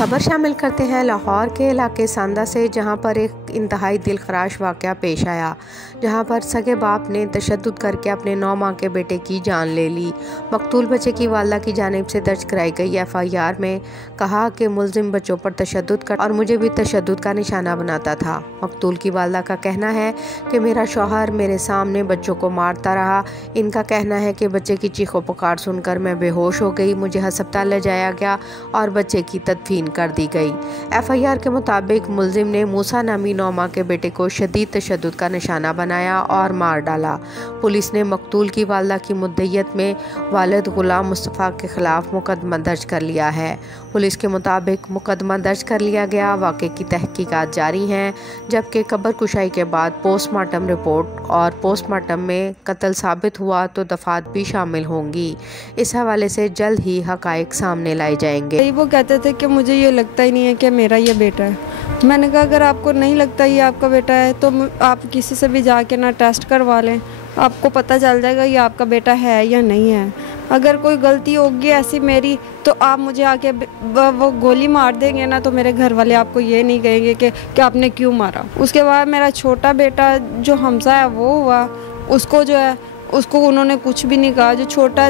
खबर शामिल करते हैं लाहौर के इलाके सांदा से, जहां पर एक इंतहाई दिलखराश वाक़या पेश आया, जहां पर सगे बाप ने तशद्दुद करके अपने 9 माह के बेटे की जान ले ली। मकतूल बच्चे की वालदा की जानिब से दर्ज कराई गई FIR में कहा कि मुल्जिम बच्चों पर तशद्दुद कर और मुझे भी तशद्दुद का निशाना बनाता था। मकतूल की वालदा का कहना है कि मेरा शौहर मेरे सामने बच्चों को मारता रहा। इनका कहना है कि बच्चे की चीखों पुकार सुनकर मैं बेहोश हो गई, मुझे अस्पताल ले जाया गया और बच्चे की तदफीन कर दी गई। FIR के मुताबिक मुल्जिम ने मूसा नामी 9 माह के बेटे को शदीद तशद्दुद का निशाना बनाया और मार डाला। पुलिस ने मकतूल की वालदा की मुद्दइयत में वालिद गुलाम मुस्तफ़ा के खिलाफ मुकदमा दर्ज कर लिया है। पुलिस के मुताबिक मुकदमा दर्ज कर लिया गया, वाक़े की तहकीकात जारी हैं, जबकि कब्र कुशाई के बाद पोस्टमार्टम रिपोर्ट और पोस्टमार्टम में कत्ल साबित हुआ तो दफात भी शामिल होंगी। इस हवाले से जल्द ही हक़ाइक़ सामने लाए जाएंगे। वो कहते थे कि मुझे ये लगता ही नहीं है कि मेरा ये बेटा है। मैंने कहा अगर आपको नहीं लगता ये आपका बेटा है तो आप किसी से भी जाके ना टेस्ट करवा लें, आपको पता चल जाएगा ये आपका बेटा है या नहीं है। अगर कोई गलती होगी ऐसी मेरी तो आप मुझे आके वो गोली मार देंगे ना, तो मेरे घर वाले आपको ये नहीं कहेंगे कि आपने क्यों मारा। उसके बाद मेरा छोटा बेटा जो हमसा है वो हुआ, उसको जो है उसको उन्होंने कुछ भी नहीं कहा। जो छोटा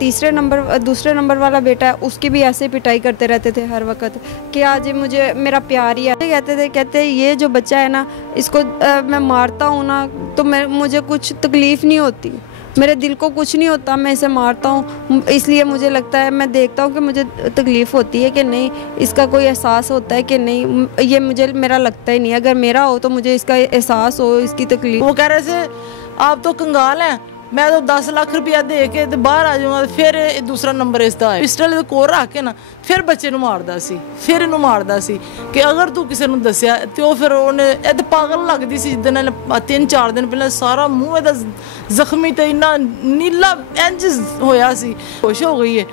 दूसरे नंबर वाला बेटा है उसकी भी ऐसे पिटाई करते रहते थे हर वक्त कि आज मुझे मेरा प्यार ही है। कहते ये जो बच्चा है ना, इसको मैं मारता हूँ ना तो मुझे कुछ तकलीफ़ नहीं होती, मेरे दिल को कुछ नहीं होता, मैं इसे मारता हूँ इसलिए मुझे लगता है, मैं देखता हूँ कि मुझे तकलीफ़ होती है कि नहीं, इसका कोई एहसास होता है कि नहीं, ये मुझे मेरा लगता ही नहीं। अगर मेरा हो तो मुझे इसका एहसास हो, इसकी तकलीफ। वो कह रहे थे आप तो कंगाल हैं, मैं तो 10 लाख रुपया दे के ते बाहर आ जाऊँगा, फिर दूसरा नंबर इसका है। पिस्टल कोल रख के ना फिर बच्चे नूं मारदा सी, फिर इनू मारदा सी कि अगर तू किसी नूं दस्सिया तो फिर उन्हें ये तो पागल लगदी सी। जिद्दन 3-4 दिन पहले सारा मूँह इहदा जख्मी ते इन्ना नीला इंज होया सी, होश हो गई है।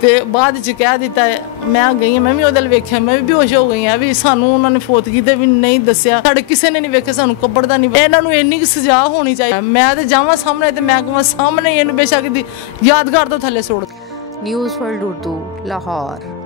ते बाद च कह दिता है, मैं गई मैं भी उहदे वेख्या, मैं भी बेहोश हो गई भी सानू उन्होंने फोतगी ते भी नहीं दस्सिया, साडे किसी ने नहीं वेख्या, सानू कब्बड़ दा नहीं। इन्हां नूं इन्नी सजा होनी चाहिए। मैं ते जावां सामने ते मैं कहां सामने इहनूं बेशक यादगार तो थल्ले सुट। News world Urdu, Lahore.